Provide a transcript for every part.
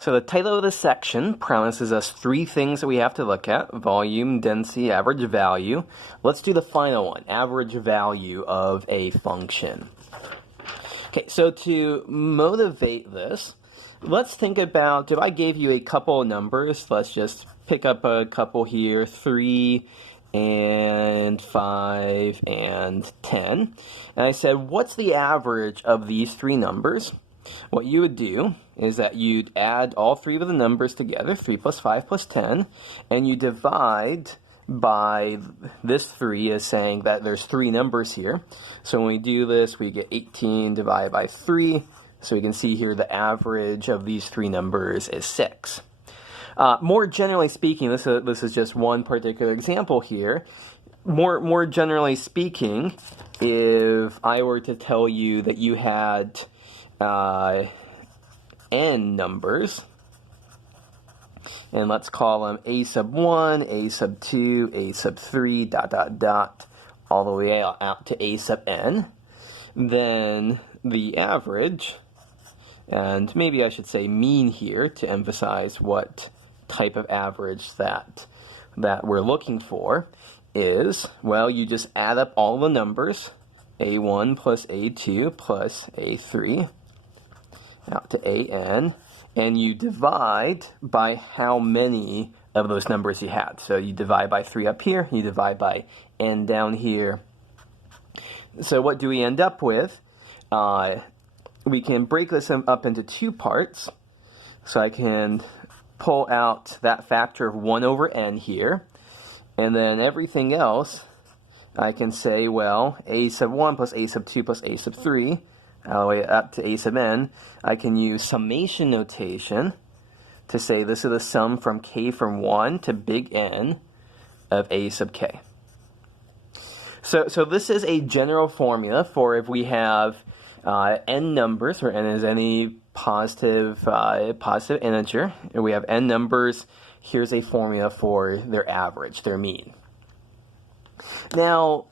So the title of this section promises us three things that we have to look at: volume, density, average value. Let's do the final one, average value of a function. Okay, so to motivate this, let's think about, if I gave you a couple of numbers, let's just pick up a couple here, 3 and 5 and 10. And I said, what's the average of these three numbers? What you would do is that you'd add all three of the numbers together, 3 plus 5 plus 10, and you divide by this 3 is saying that there's three numbers here. So when we do this, we get 18 divided by 3. So we can see here the average of these three numbers is 6. More generally speaking, this is just one particular example here. More generally speaking, if I were to tell you that you had n numbers, and let's call them a sub 1, a sub 2, a sub 3, dot, dot, dot, all the way out to a sub n, then the average, and maybe I should say mean here to emphasize what type of average that we're looking for, is, well, you just add up all the numbers, a1 plus a2 plus a3, out to an, and you divide by how many of those numbers you had. So you divide by 3 up here, you divide by n down here. So what do we end up with? We can break this up into two parts. So I can pull out that factor of 1 over n here, and then everything else I can say, well, a sub 1 plus a sub 2 plus a sub 3, all the way up to a sub n, I can use summation notation to say this is the sum from k from 1 to big N of a sub k. So this is a general formula for if we have n numbers, where n is any positive integer, and we have n numbers, here's a formula for their average, their mean. Now,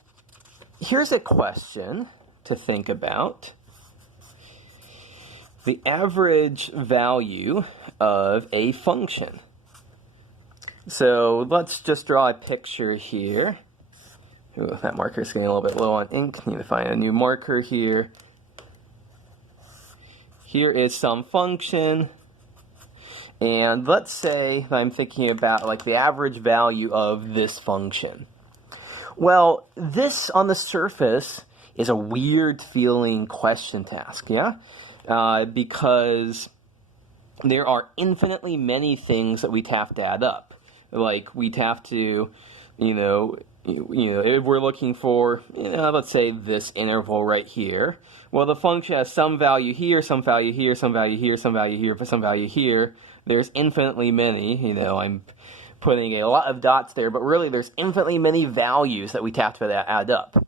here's a question to think about. The average value of a function. So let's just draw a picture here. Ooh, that marker is getting a little bit low on ink. Need to find a new marker here. Here is some function. And let's say that I'm thinking about like the average value of this function. Well, this on the surface is a weird feeling question to ask, yeah? Because there are infinitely many things that we'd have to add up. Like we'd have to, if we're looking for, let's say this interval right here. Well, the function has some value here, some value here, some value here, some value here, some value here. There's infinitely many. I'm putting a lot of dots there, but really there's infinitely many values that we'd have to add up.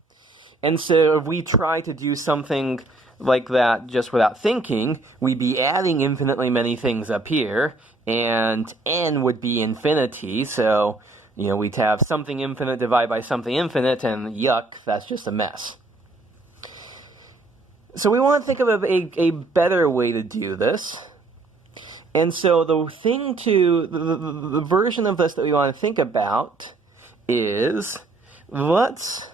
And so if we try to do something like that just without thinking, we'd be adding infinitely many things up here, and n would be infinity, so we'd have something infinite divided by something infinite, and yuck, that's just a mess. So we want to think of a better way to do this. And so the version of this that we want to think about is, let's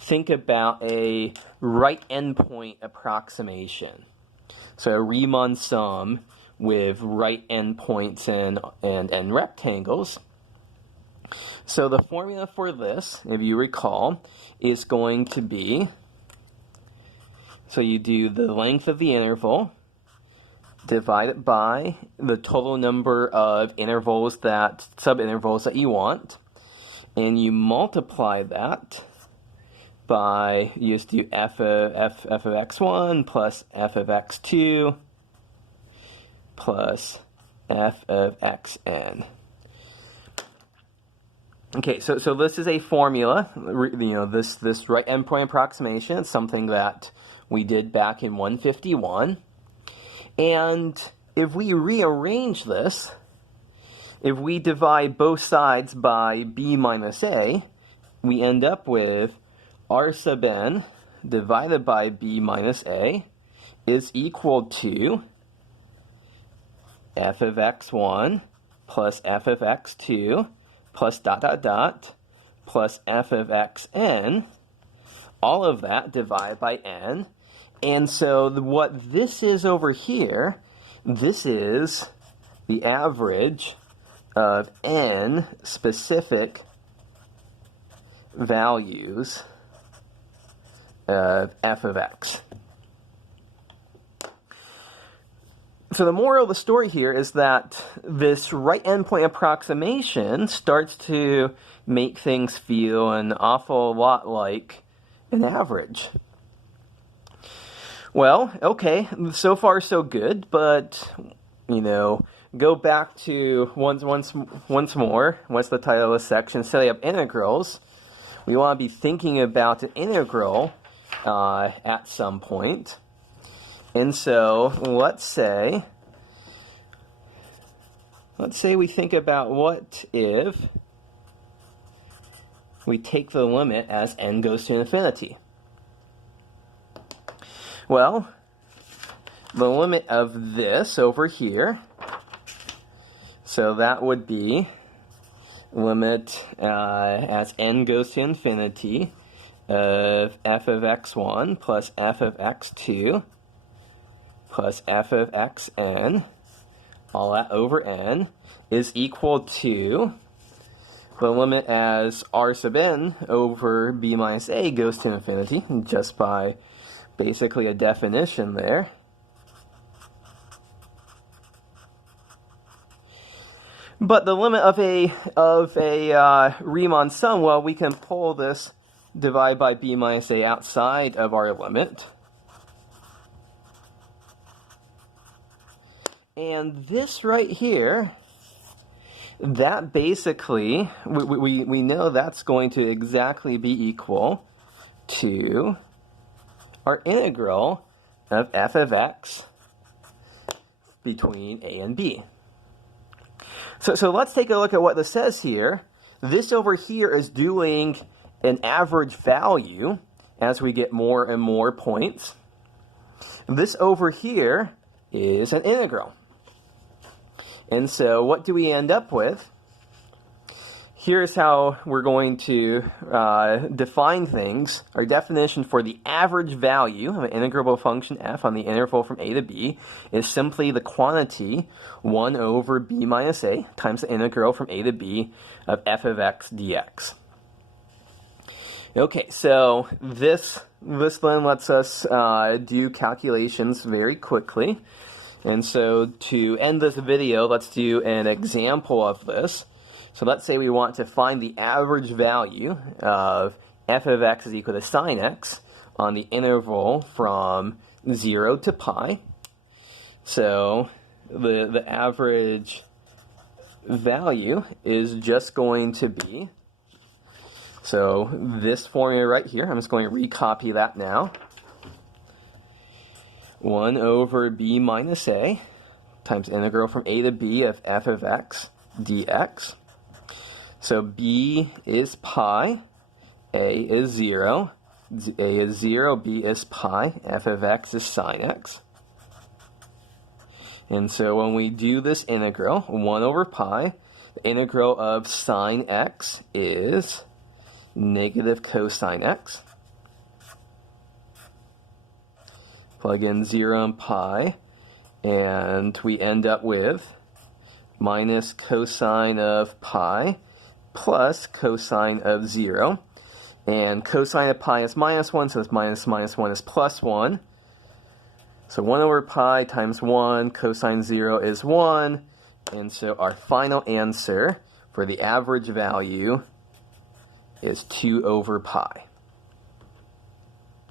think about a right endpoint approximation. So a Riemann sum with right endpoints and rectangles. So the formula for this, if you recall, is going to be, so you do the length of the interval divided by the total number of subintervals that you want, and you multiply that by, you just do f of x1 plus f of x2 plus f of xn. Okay, so this is a formula, this right endpoint approximation. It's something that we did back in 151. And if we rearrange this, if we divide both sides by b minus a, we end up with r sub n divided by b minus a is equal to f of x1 plus f of x2 plus dot dot dot plus f of xn, all of that divided by n. And so what this is over here, this is the average of n specific values of f of x. So the moral of the story here is that this right endpoint approximation starts to make things feel an awful lot like an average. Well, okay, so far so good, but, you know, go back to once more. What's the title of this section? Setting up integrals. We want to be thinking about an integral at some point. And so let's say we think about what if we take the limit as n goes to infinity. Well, the limit of this over here, so that would be limit as n goes to infinity of f of x1 plus f of x2 plus f of xn, all that over n, is equal to the limit as r sub n over b minus a goes to infinity, just by basically a definition there. But the limit of a Riemann sum, well, we can pull this divide by b minus a outside of our limit. And this right here, that basically, we know that's going to exactly be equal to our integral of f of x between a and b. So let's take a look at what this says here. This over here is doing an average value as we get more and more points. This over here is an integral. And so what do we end up with? Here's how we're going to define things. Our definition for the average value of an integrable function f on the interval from a to b is simply the quantity 1 over b minus a times the integral from a to b of f of x dx. Okay, so this then lets us do calculations very quickly. And so to end this video, let's do an example of this. So let's say we want to find the average value of f of x is equal to sine x on the interval from 0 to pi. So the average value is just going to be, so this formula right here, I'm just going to recopy that now. 1 over b minus a times integral from a to b of f of x dx. So b is pi, a is 0, a is 0, b is pi, f of x is sine x. And so when we do this integral, 1 over pi, the integral of sine x is negative cosine x. Plug in 0 and pi, and we end up with minus cosine of pi plus cosine of 0. And cosine of pi is minus 1, so it's minus 1 is plus 1. So 1 over pi times 1, cosine 0 is 1. And so our final answer for the average value is 2 over pi.